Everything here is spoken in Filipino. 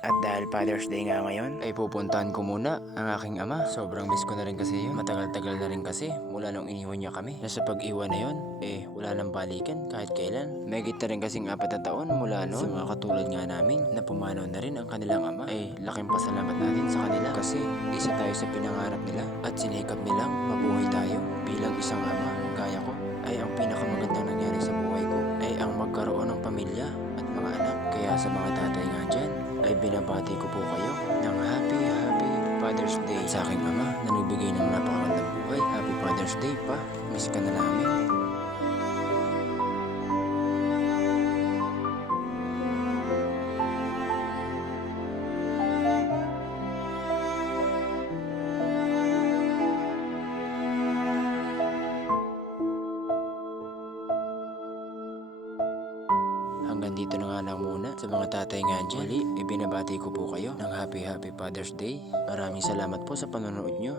At dahil Father's Day nga ngayon, ay pupuntahan ko muna ang aking ama. Sobrang miss ko na rin kasi yun. Matagal-tagal na rin kasi mula nung iniwan niya kami. Na sa pag-iwan na yun, wala nang balikan kahit kailan. Megit na rin kasing 4 na taon mula noon. Sa mga katulad nga namin na pumanaw na rin ang kanilang ama, ay laking pasalamat natin sa kanila. Kasi isa tayo sa pinangarap nila at sinikap nilang mabuhay tayo bilang isang ama. Gaya ko, ay ang pinakamagandang nangyari sa buhay ko ay ang magkaroon ng pamilya at mga anak. Kaya sa mga tatay nga dyan, ay binabati ko po kayo ng Happy Father's Day. At sa aking ama na nagbigay ng napakagandang buhay, Happy Father's Day pa. Miss ka na namin. Hanggang dito na nga lang muna sa mga tatay nga dyan. Muli, ibinabati ko po kayo ng Happy Father's Day. Maraming salamat po sa panonood nyo.